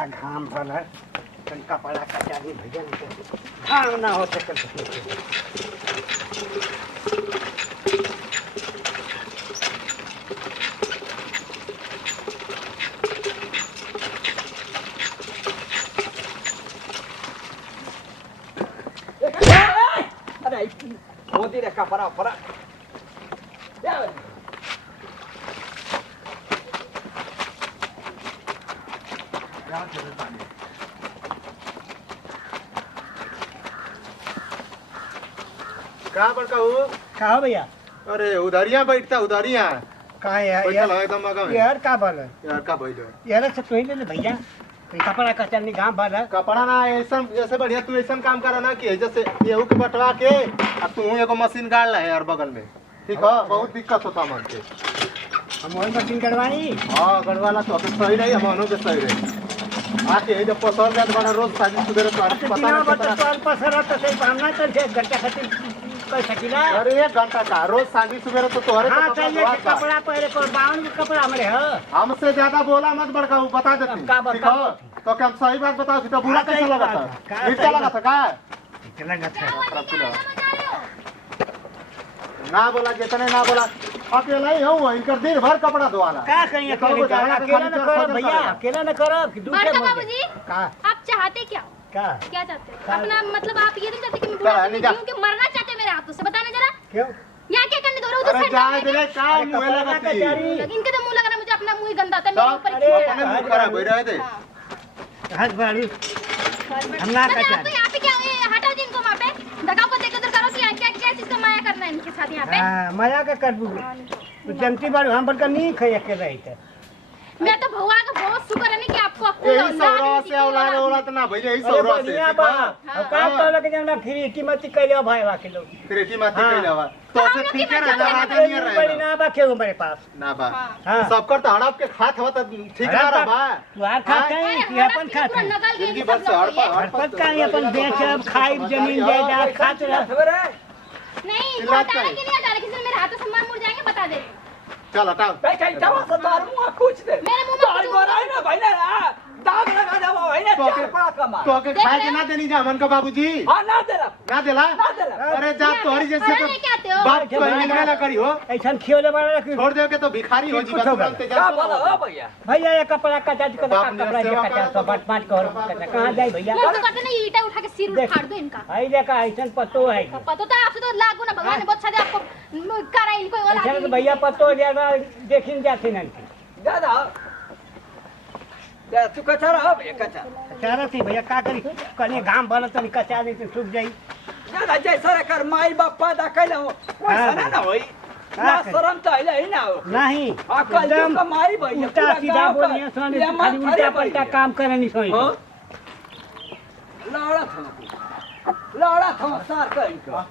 बड़ा घाम भल है तनका बड़ा कचारी भैया घाम ना हो सके अरे मोदी रे कपड़ा पड़ा कहाँ पर कहूँ? कहा भैया अरे उधरिया बैठता उधरिया कहा है बैठल है एकदम मगा में यार का भल है यार का भइलो यार से तो ले भैया कपड़ा कचारी घाम भल है कपड़ा ना ऐसा जैसे बढ़िया तू ऐसा काम करा ना कि जैसे गेहूं के बटवा के आ तू एगो मशीन गाड़ ला है यार बगल में ठीक है बहुत दिक्कत होता मन के हम वही मशीन करवाई हाँ गड़वाला तो अभी सही रही हमनो के सही रही आके जब पसर जात बड़ा रोज साजी सुबह तो पता बिना नहीं बट पता तो पसरा तो सही पाना तो घंटा खातिर कर सकीला अरे 1 घंटा का रोज साजी सुबह तो तोहरे हाँ तो चाहिए कि कपड़ा पहले को 52 के कपड़ा हमरे है हमसे ज्यादा बोला मत बड़का बता देती अब का ठीक है तो क्या हम सही बात बताओ तो बुरा कैसे लगा था नीचा लगा था का इतना गथा ना बोला जितने ना बोला अकेला ही हूँ इनकर दिन भर कपड़ा धोवाला का कहीं अकेला न करो भैया अकेला न करो कि दूसरे बड़का बाबूजी का आप चाहते क्या हो? का क्या चाहते हो अपना मतलब आप ये नहीं चाहते कि मैं चल, बुढ़ापे में नहीं जा। जीऊं कि मरना चाहते हो मेरे हाथों से बताना जरा क्यों यहाँ क्या करने दो रहे अरे उधर जाए दे का मुंह कपड़ा लगाती कचारी इनके तो मुंह लगाना मुझे अपना मुंह ही गंदा आता है मेरे ऊपर अरे, खींच अपने मुंह खराब हो रहे थे हंस बड़ी रहा। हम ना अरे, आप कचारी तो यहाँ पे क्या ये हटाओ जी इनको वहाँ पे दगाओ को देख उधर करो कि यहाँ क्या क्या चीज का माया करना है इनके साथ यहाँ पे हां मजा का करबू तू जनती बार हम बड़का नहीं खाए के रही थे मैं तो भगवान का बहुत शुक्र है कि आपको यही सौरा से औलाद औलाद ना भैया यही अरे सौरा से बढ़िया बा हाँ। का तो लगे जमना फ्री कीमती कैले भाई वा के लोग क्रेटी माथी हाँ। कैला तो से ठीक है रहता राजा नहीं बड़ी रहे ना बा के हमारे पास ना बा हाँ। सबकर तो हड़प के खात हवा तो ठीक ना रहा बा तू आर खा कहीं कि अपन खा जिंदगी भर से हड़पत का अपन बेचब खाइब जमीन जायदाद खात रह नहीं चिल्लात बताने कहीं। के लिए हटा रहे किसी मेरे हाथों से मार मुड़ जाएंगे बता दे चल हटाओ कहीं तवा से तार मुंह कुछ दे मेरे मुंह में तार कुछ गोराई ना भाई ना दाग लगा देवा भाई ना चार पड़ा कमा तो के खाए के ना देनी जा मन का बाबूजी हां ना देला ना देला ना देला अरे जा तोहरी जैसे अरे लेके आते हो बाप कोई मिलवे ना करी हो ऐसा खियोले बड़ा रख छोड़ दे के तो भिखारी हो जी कुछ होगा। तुरंत का बोला हो भैया भैया ये कपड़ा कचा का बाप ने कपड़ा सेवा ये कचा करा तो बट पाँच करो कहां जाए भैया मुंह तो करते नहीं ईटा उठा के सिर देख। उखाड़ दो इनका आई देखा ऐसा पतो है पता तो आपसे तो लागू ना भगवान ने बहुत सारे आपको करा इनको वाला ऐसा तो भैया पतो ज्यादा देखिन जाते नहीं दादा या तू कचा रहा भैया कचा चारा थी भैया का करी कने घाम भल तनी कचा नहीं तो सूख जाई दादा जैसा कर माई बाप पैदा कैले हो वैसा ना होई ना शरम तो आइले ही ना हो नहीं अकल जो कमाई भैया उल्टा सीधा बोलिए सोने खाली उल्टा पलटा काम करे नहीं सोई लड़ा था सार कहीं का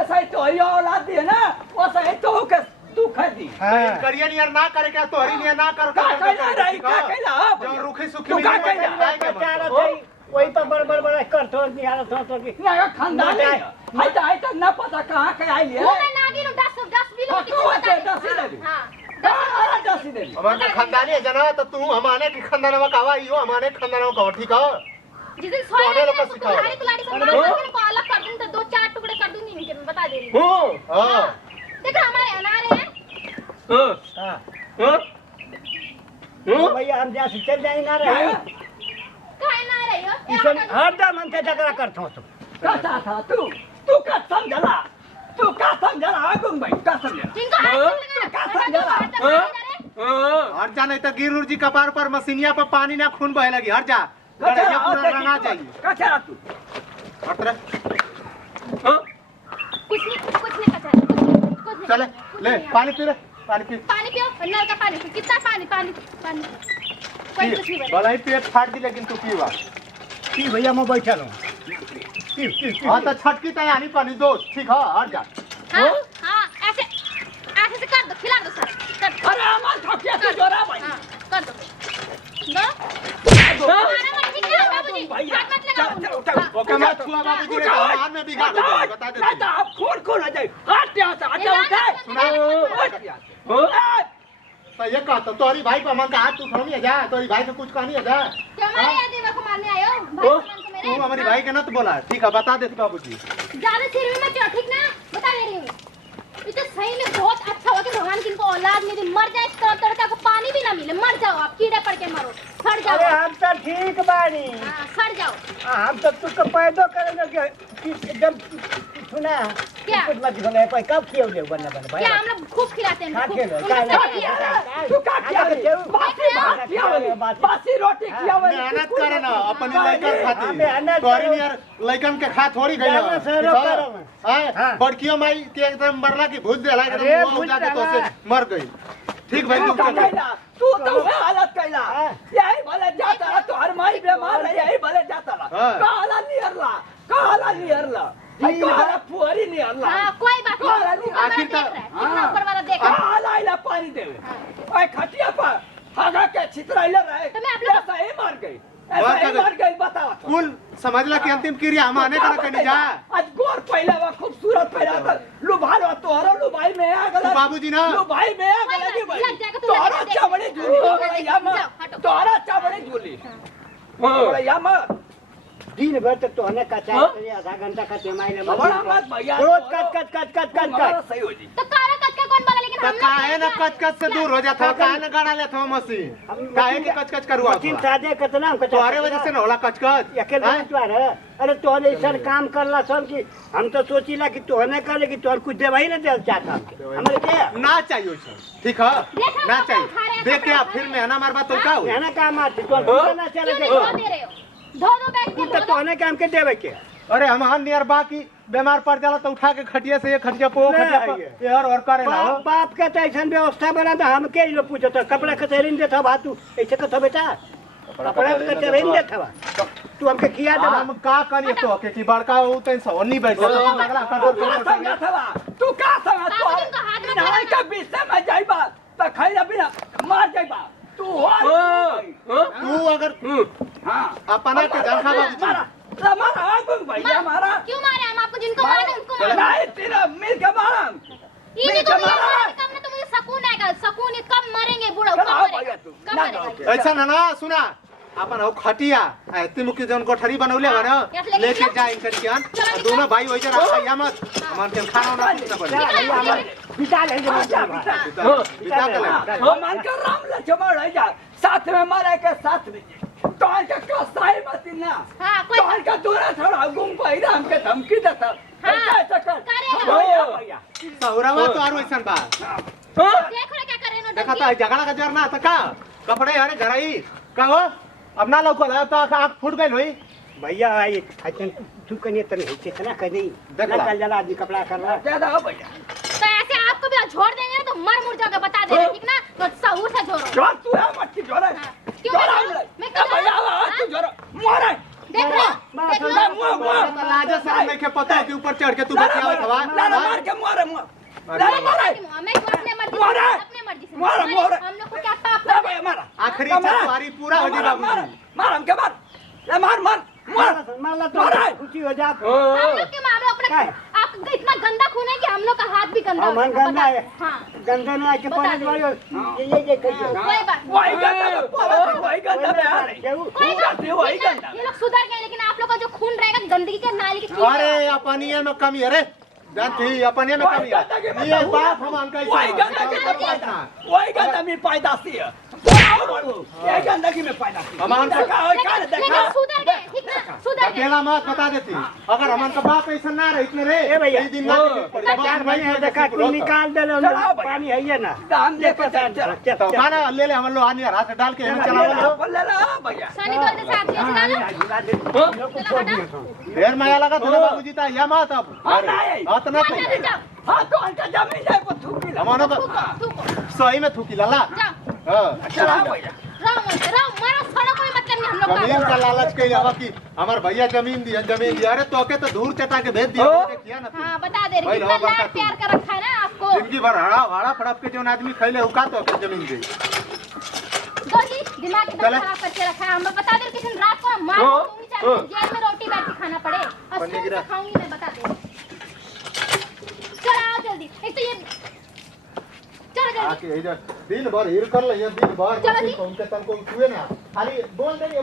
ऐसा ही तो ये औलाद दी है ना वैसा ही तो के दुख है दी हां करिए नियर ना करे क्या तोहरी नियर ना कर का कैला रही का कैला जो रुखी सुखी तू का मिली कैला चारा थी वही तो बड़ कर थोड़ निहार थोड़ की ना खानदान है हाय तो ना पता कहां के आई है वो मैं नागिन 10 बिल में किसी कौन बता से 10 दे दी हां अरे 10 दे दी हमारे खानदानी है जना तो तू हमारे की खानदान में कहवा इहो हमारे खानदान में कहो ठीक है जिस दिन सोए तोहरे लोग का ना सिखाओ। कुल्हाड़ी कुल्हाड़ी से मार के इनको अलग कर दूं तो 2-4 टुकड़े कर दूंगी इनके मैं बता दे रही हूं हो हां देखो हमारे अनार हैं हां हां भैया हम जा से चल जाई ना रही काहे ना रही हो इसन हरदम मन से झगड़ा करतो तुम कथा था तू का समझला तू का समझला आगुम भाई का समझला जिनको हाथ का लगा समझला हट जा नहीं तो गिर जी कपार पर मशीनिया पर पानी ना खून बहे लगी हट जा गड़ैया पूरा रंगा चाहिए कथा तू हट रे कुछ नहीं कचा कुछ नहीं चले ले पानी पी रे पानी पी पानी पियो नल का पानी पियो। कितना पानी पानी पानी कोई कुछ नहीं बोले भले ही पेट फाट दी लेकिन तू पीवा की भैया मैं बैठल हूं हाँ तो छटकी तैयारी पानी दोस्त ठीक है हट जा हाँ हाँ ऐसे ऐसे से कर दो खिला दो सर कर दो अरे अमन ठोकिया तू जोरा भाई हाँ कर दो हमारा मन ठीक है बाबूजी हाथ मत लगाओ ओके मैं छुआ बाबूजी रे हाथ में बिगाड़ दो बता दे नहीं आप खोल खोल आ जाए हट यहाँ से हट जाओ उठे सुना तो ये कहता तोरी भाई पर मन का हाथ उठानी है जा तोरी भाई को कुछ कहनी है जा क्या हमारे यहाँ देवा को मारने आए हो भाई सामान को मेरे तू हमारी भाई के ना तो बोला ठीक है बता देती बाबूजी ज्यादा सिर में मत चढ़ ठीक ना बता दे रही हूँ ये तो सही में बहुत अच्छा हुआ कि भगवान किनको औलाद नहीं दी मर जाए तो तड़का को पानी भी ना मिले मर जाओ आप कीड़े पड़ के मरो सड़ अरे जाओ हम तो ठीक बानी हाँ, सड़ जाओ हम तो तुझको पैदो करेंगे कि एकदम सुना क्या? कुछ मत बोले कोई कब किए हो बनना बन भाई क्या हम लोग खूब खिलाते हैं खा खूब। खेलो, उनका खा सब खेलो। खिलाते हैं। तू का किया रे बासी भात किया रे बासी रोटी किया रे मेहनत करे ना अपन लड़कन हाँ, खाती मेहनत तोरी करो। यार लड़कन के खा थोड़ी गई जाओ ना, सहयोग करो ना। हाँ। बड़कियों माई के एकदम मरला की भूज देला अरे, एकदम भूज जाके तो देला। से मर गई ठीक भाई तू का कैला तू तो वे हालत कैला हाँ। यही भले जाता रहा तो हर माई बीमार है यही भले जाता रहा हाँ। काला नियरला काला नियरला काला पुअरी नियरला हाँ कोई बात नहीं ऊपर वाला आखिर देख रहा है तो- जितना ऊपर वाला देख रहा है काला इला पानी देवे ओए खटिया पर हागा के छितराइले रहे तो मैं आप लोग- ऐसा ही मर गई ऐसा ही मर गई बताओ कुल समझला कि अंतिम क्रिया हम आने का कहीं जा आज गोर पहला वा खूबसूरत पहला था लुभाल वा तोहरो लुभाई में आ गला तू बाबूजी ना लुभाई में आ गला की भाई लग जाएगा तो तोहरो लग जाएगा। चावड़ी झूली हो गई या जाओ, हटो। तोहरा चावड़ी झूली हो गई या दिन भर तो तोहने कचा हाँ? आधा घंटा का तेमाई ने हमारा मत भैया रोज कट सही हो जी तो काला कच का कौन बोला लेकिन तो हम लोग काहे ना कच कच से दूर हो जाता काहे ना गाड़ा लेता हो मशीन काहे के कच कच करवा मशीन सादे कितना हम कचा तुम्हारे वजह से ना होला कच कच अकेले तुआर है अरे तोहने ऐसा काम करला सब कि हम तो सोचिला कि तोहने कर कि तोहर कुछ देवाई ना दे चाहता हमारे के ना चाहिए सर ठीक है देखो, ना हम चाहिए खा रहे हैं, देख के खा आप रहे फिर हैं। मेहना मारबा तो क्या हुआ कहना काम आती तोहर कुछ ना चले क्यों के नहीं धो दे रहे हो धो दो बैठ के तो धो दो तोहने काम के देवे के अरे हम नियर बाकी बीमार पड़ जाला तो उठा के खटिया से ये खटिया पे वो ले खटिया आइए। पे यार और करे ना हो। बाप के तो ऐसा व्यवस्था बना तो हम के लोग पूछो तो कपड़ा खसेरिन देता बा तू ऐसे कथा बेटा कपड़ा खसेरिन देता बा तू हमके किया दे हम का करी तो कि बड़का हो तो सोनी बैठ जाता तू का संगा थवा तू का संगा तो बाबू जिनको हाथ में नहीं का बीच में जाइबा तो खैला बिना मार जाइबा तू हो तू अगर हां अपना के जानखा मारा मारा आगुन भैया मारा क्यों मारे हम आपको जिनको मारे उनको मारे नहीं तेरा मिल के मारा इन्हीं को मारे कब ना तो मुझे सुकून आएगा सुकून ये कब मरेंगे बूढ़ा कब चलो, मरेगा भैया तू, कब ना मरेगा जाओ। ऐसा ना ना सुना अपन हो खटिया तिमुखी जन कोठरी बनौले हाँ, बना यहाँ से लेके लेके चलो। जा इनकर कियान चलो, दोनों भाई होई जरा खाइया मत हमार के खाना ना कुछ ना बने बिता ले बिता के ले हमान का राम लक्ष्मण है जा साथ में मारे के साथ में तो का कसाई मत ना हाँ, कोई- तो का दूरा थोड़ा गुम पहिरा हमके धमकी देता हाँ, ऐसा कर करेगा। भैया भैया सौरवा तो और वैसन बा देख रहे क्या कर रहे हो देखा था झगड़ा का जर ना था का कपड़े अरे घराई का हो अब ना लौको तो आंख फूट गई होई भैया भाई तू कनिए तने कितना कर नहीं देख ला। निकल जाला आदमी कपड़ा कर रहा ज्यादा हो भैया तो ऐसे आपको भी छोड़ देंगे तो मर मुर जाओगे बता दे ठीक ना तो सहूर से जोड़ो जो तू है मत की जोरा हाँ, क्यों जोरा मैं हमले मैं ए भैया आ तू जोरा मारे देख रहे हो देख लो तो लाजा से नहीं के पता कि ऊपर चढ़ के तू बतियावत हवा ना मार के मारे ना मारे मैं अपने मर्जी से मारे। अपने मर्जी से मारे, मारे। हम लोग को क्या पाप ना करना भैया मारा आखिरी चरवारी पूरा हो जी बाबू मार हमके मार ले मार मार मार मारला तो मारे। खुशी हो जा हम लोग के मामला अपना क्या है? आपका इतना गंदा खून है कि हम लोग का हाथ भी गंदा हाँ, मन होता गंदा है। हाँ गंगा में आके बता पानी दे। मारो ये कहिए कोई बात नहीं। वही गंदा में पाला वही गंदा में आ रही कोई बात नहीं, वही ठीक है, गंदा ये लोग सुधर गए लेकिन आप लोग का जो खून रहेगा गंदगी के नाली के अरे अपनिए में कमी है रे जानती अपनिए में कमी है ये बात हम अनका वही गंदा में पैदाशी है ये गंदगी में पैदाशी हमारे देखा हो क्या लेकिन देखा सुधर गए ठीक ना सुधर गए अकेला मत बता देती अगर हमारे का बाप ऐसा ना रहे इतने रे ए भैया। ये दिन ना चार भाई है देखा तू निकाल दे लो चलो भैया। पानी है ये ना दाम देखो चल तो खाना ले ले हम लोग आनी हाथ डाल के हमें चलाओ ले ला भैया सानी दो दे साथ में डालो चलो हटा ढेर माया लगा था बाबूजी ता या मत अब हाँ, नहीं। हाथ ना जाओ, पे जाओ, हाँ तो अंका जमीन जाए को थूकी ला हमारा थूको, तो थूको। सही में थूकी लाला जाओ हां चला भैया रहो मारो सड़ो कोई मतलब नहीं हम लोग जमीन का का लालच कई हवा की हमार भैया जमीन दिया अरे तो के तो धूल चटा के भेज दिया ओ। मुझे किया ना तू हाँ बता दे रही भाई, कितना लो, बता लाड तू। प्यार का रखा है ना आपको जिंदगी भर हड़ा फड़प के जो आदमी खैले हुका तो के जमीन दे दो जी दिमाग एकदम चले। खराब करके रखा है हमें बता दे किसी रात को मार हाँ, दूंगी चाहे जेल में रोटी बैठ के खाना पड़े और पन्नी स्पून गिरा। से खाऊंगी मैं बता दे चलो आओ जल्दी एक तो ये चलो जल्दी आके इधर दिन भर हिर कर लिया दिन भर चलो जी। उनके तन को छुए ना खाली बोल देंगे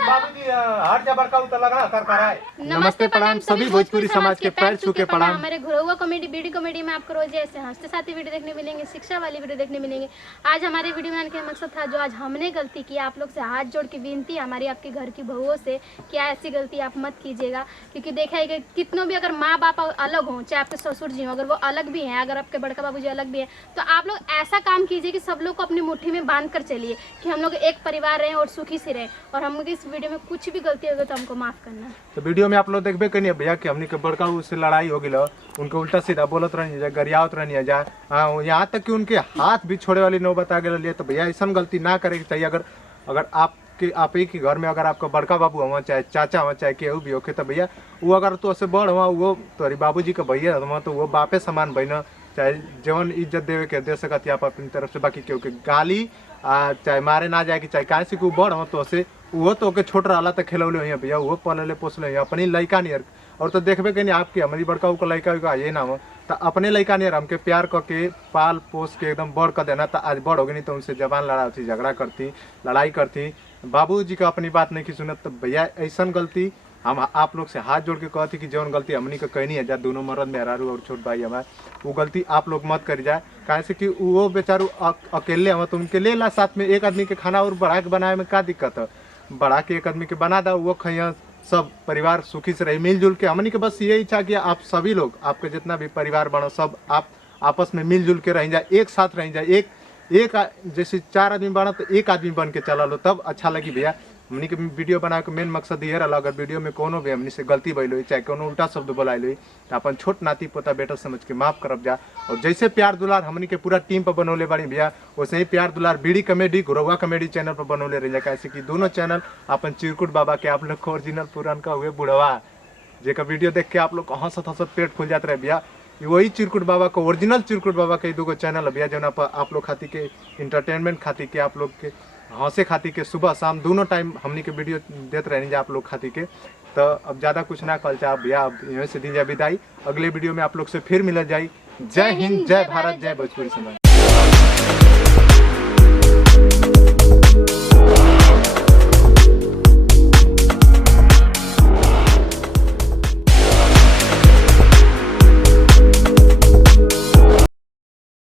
बाबूजी हट जा बड़का उतर लगा सरकार है। नमस्ते प्रणाम सभी भोजपुरी समाज के पैर छू के प्रणाम। हमारे घरोवा कॉमेडी बीडी कॉमेडी में आपको रोज ऐसे हंसते साथी वीडियो देखने मिलेंगे, शिक्षा वाली वीडियो देखने मिलेंगे। आज हमारे वीडियो बनाने का मकसद था जो आज हमने गलती की, आप लोग से हाथ जोड़ के विनती है हमारी आपके घर की बहुओं से, क्या ऐसी गलती आप मत कीजिएगा। क्योंकि देखा है कि कितनों भी अगर माँ बाप अलग हों, चाहे आपके ससुर जी हों, अगर वो अलग भी हैं, अगर आपके बड़का बाबू जी अलग भी हैं, तो आप लोग ऐसा काम कीजिए कि सब लोग को अपनी मुट्ठी में बांध कर चलिए कि हम लोग एक परिवार रहें और सुखी से रहें। और हम लोग इस वीडियो में कुछ भी गलती होगी तो हमको माफ करना। तो वीडियो में आप लोग देखबे करिए भैया कि हमनी के बड़का उससे लड़ाई हो गई, उनके उल्टा सीधा बोलत रहनी जा, गरियावत रहनी जा, यहाँ तक कि उनके हाथ भी छोड़े वाली नौबत आ गई। तो भैया ऐसा गलती ना करे के चाहिए। अगर आप ही के घर में अगर आपका बड़का बाबू हुआ, चाहे चाचा हुआ, चाहे केहू भी होके, तो भैया वो अगर तो से बड़ हुआ, वो तोरी बाबूजी के भैया हुआ, तो वो बापे समान बहना, चाहे जवन इज्जत देवे के दे सकती आप अपनी तरफ से। बाकी केहू के गाली चाहे मारे ना जाए कि चाहे काहे से को बड़ हो तो से वो तो के छोट रहा तो खेलौले हुई भैया, वो पलले पोसले अपनी लड़का नियर। और तो देखबे कहीं आपके हमारी बड़का को लड़का ये ना हो तो अपने लड़का नियर हमके प्यार करके पाल पोस के एकदम बड़ कर देना। तो आज बड़ हो गई नहीं तो उनसे जबान लड़ाती, झगड़ा करती, लड़ाई करती, बाबूजी का अपनी बात नहीं की सुनत। तो भैया ऐसा गलती हम आप लोग से हाथ जोड़ के कहती कि जौन गलती हमनी के कहनी है जा, दोनों मर्द मेहरारू और छोट भाई हमारे, वो गलती आप लोग मत कर जाए। काहे से कि वो बेचारू अकेले हम तो उनके ले ला साथ में एक आदमी के खाना और बढ़ा के बनाए में क्या दिक्कत है, बढ़ा के एक आदमी के बना दो, वो खैया सब परिवार सुखी से रहे मिलजुल के। हमनी के बस यही इच्छा कि आप सभी लोग, आपके जितना भी परिवार बनो, सब आप आपस में मिलजुल के रह जाए, एक साथ रह जाए। एक जैसे 4 आदमी बना तो एक आदमी बन के चला लो, तब अच्छा लगी भैया। हमनी के वीडियो बना के मेन मकसद ये रहा, अगर वीडियो में कोनो भी हमनी से गलती भइल हो, चाहे कोनो उल्टा शब्द बोलाइल हो, तो अपन छोट नाती पोता बेटा समझ के माफ करब जा। और जैसे प्यार दुलार हमनी के पूरा टीम पर बनौले बाड़ी भैया, वैसे ही प्यार दुलार बीडी कॉमेडी घुरवा कॉमेडी चैनल पर बनौले रह जा। कैसे कि दोनों चैनल अपन चिरकुट बाबा के आप लोग को ओरिजिनल पुरान का हुए बुढ़वा जेका वीडियो देख के आप लोग हंसत हंसत पेट फूल जाते रहे भैया, वही चिरकुट बाबा को ओरिजिनल चिरकुट बाबा के 2 चैनल है भैया, जो आप लोग खाती के इंटरटेनमेंट खाती के, आप लोग के हंसे खाती के, सुबह शाम दोनों टाइम हमनी के वीडियो देते रहनी जा आप लोग खाती के। तो अब ज़्यादा कुछ ना कल चाहे भैया, अब यहीं से दी जाए विदाई। अगले वीडियो में आप लोग से फिर मिल जाए। जय हिंद, जय भारत, जय भोजपुरी समाज।